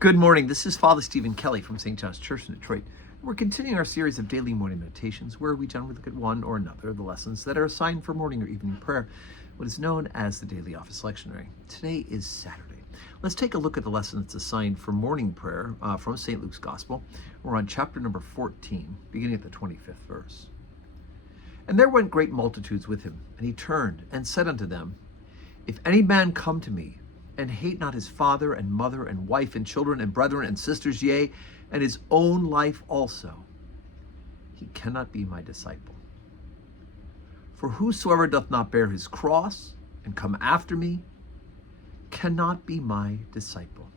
Good morning. This is Father Stephen Kelly from St. John's Church in Detroit. We're continuing our series of daily morning meditations where we generally look at one or another of the lessons that are assigned for morning or evening prayer, what is known as the Daily Office Lectionary. Today is Saturday. Let's take a look at the lesson that's assigned for morning prayer from St. Luke's Gospel. We're on chapter number 14, beginning at the 25th verse. And there went great multitudes with him, and he turned and said unto them, If any man come to me, and hate not his father and mother and wife and children and brethren and sisters, yea, and his own life also, he cannot be my disciple. For whosoever doth not bear his cross and come after me cannot be my disciple.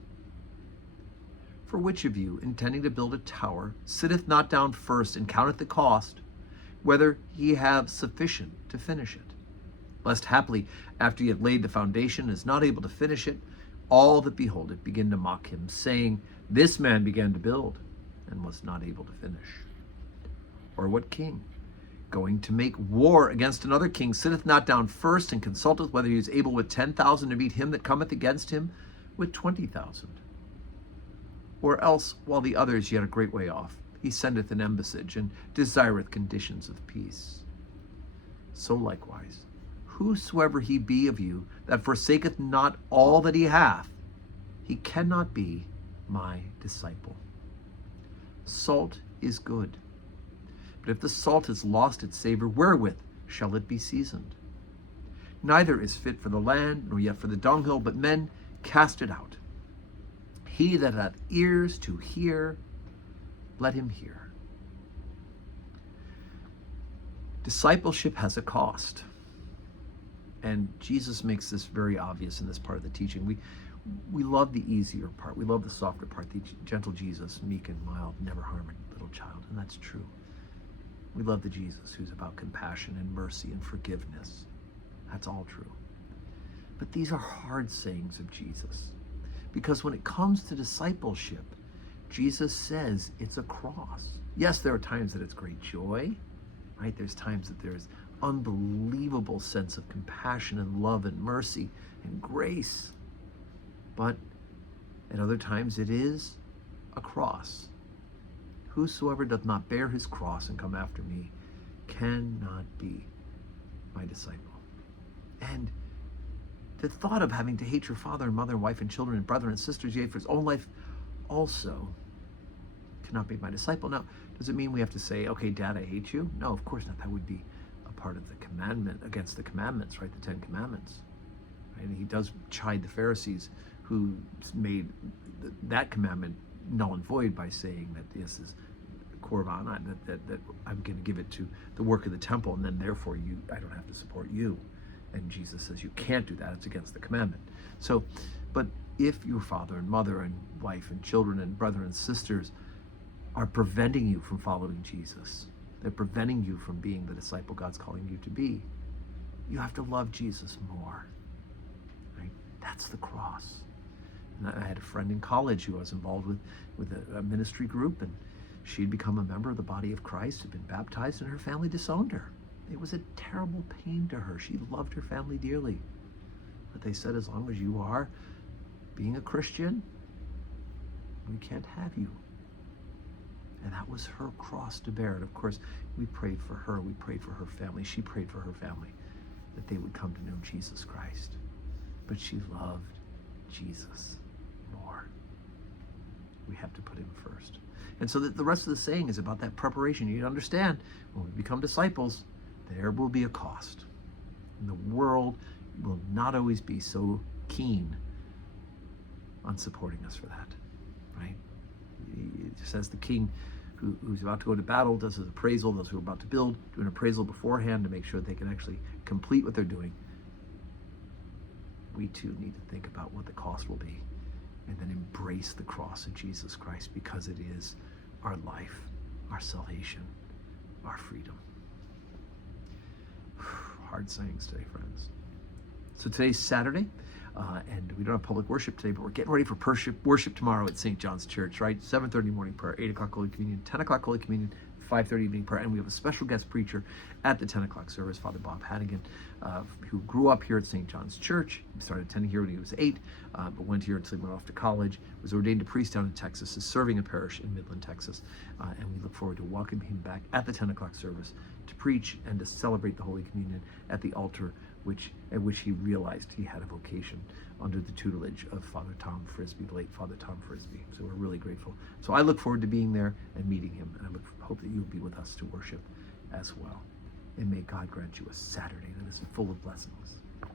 For which of you, intending to build a tower, sitteth not down first and counteth the cost, whether he have sufficient to finish it? Lest haply, after he had laid the foundation, and is not able to finish it, all that behold it begin to mock him, saying, This man began to build, and was not able to finish. Or what king, going to make war against another king, sitteth not down first, and consulteth whether he is able with 10,000 to meet him that cometh against him with 20,000? Or else, while the other is yet a great way off, he sendeth an embassage, and desireth conditions of peace. So likewise, whosoever he be of you that forsaketh not all that he hath, he cannot be my disciple. Salt is good, but if the salt has lost its savor, wherewith shall it be seasoned? Neither is fit for the land, nor yet for the dunghill, but men cast it out. He that hath ears to hear, let him hear. Discipleship has a cost. And Jesus makes this very obvious in this part of the teaching. We love the easier part. We love the softer part, the gentle Jesus, meek and mild, never harm a little child. And that's true. We love the Jesus who's about compassion and mercy and forgiveness. That's all true. But these are hard sayings of Jesus. Because when it comes to discipleship, Jesus says it's a cross. Yes, there are times that it's great joy, right? There's times that there's unbelievable sense of compassion and love and mercy and grace. But at other times it is a cross. Whosoever doth not bear his cross and come after me cannot be my disciple. And the thought of having to hate your father and mother and wife and children and brother and sisters, yea, for his own life also cannot be my disciple. Now, does it mean we have to say, okay, Dad, I hate you? No, of course not. That would be part of the commandment against the commandments, right? The 10 Commandments. Right? And he does chide the Pharisees who made that commandment null and void by saying that this is korban, that I'm going to give it to the work of the temple, and then therefore I don't have to support you. And Jesus says you can't do that. It's against the commandment. So, but if your father and mother and wife and children and brother and sisters are preventing you from following Jesus, they're preventing you from being the disciple God's calling you to be, you have to love Jesus more, right? That's the cross. And I had a friend in college who I was involved with a ministry group, and she'd become a member of the body of Christ, had been baptized, and her family disowned her. It was a terrible pain to her. She loved her family dearly. But they said, as long as you are being a Christian, we can't have you. And that was her cross to bear. And of course, we prayed for her. We prayed for her family. She prayed for her family, that they would come to know Jesus Christ. But she loved Jesus more. We have to put him first. And so the rest of the saying is about that preparation. You need to understand, when we become disciples, there will be a cost. And the world will not always be so keen on supporting us for that, right? Just as the king who's about to go to battle does his appraisal, those who are about to build do an appraisal beforehand to make sure they can actually complete what they're doing. We too need to think about what the cost will be and then embrace the cross of Jesus Christ, because it is our life, our salvation, our freedom. Hard sayings today, friends. So today's Saturday, and we don't have public worship today, but we're getting ready for worship tomorrow at St. John's Church, right? 7:30 morning prayer, 8 o'clock Holy Communion, 10 o'clock Holy Communion, 5:30 evening prayer, and we have a special guest preacher at the 10 o'clock service, Father Bob Hannigan, who grew up here at St. John's Church. He started attending here when he was 8, but went here until he went off to college. was ordained a priest down in Texas, is serving a parish in Midland, Texas, and we look forward to welcoming him back at the 10 o'clock service to preach and to celebrate the Holy Communion at the altar at which he realized he had a vocation under the tutelage of Father Tom Frisbee, the late Father Tom Frisbee. So we're really grateful. So I look forward to being there and meeting him, and I hope that you'll be with us to worship as well. And may God grant you a Saturday that is full of blessings.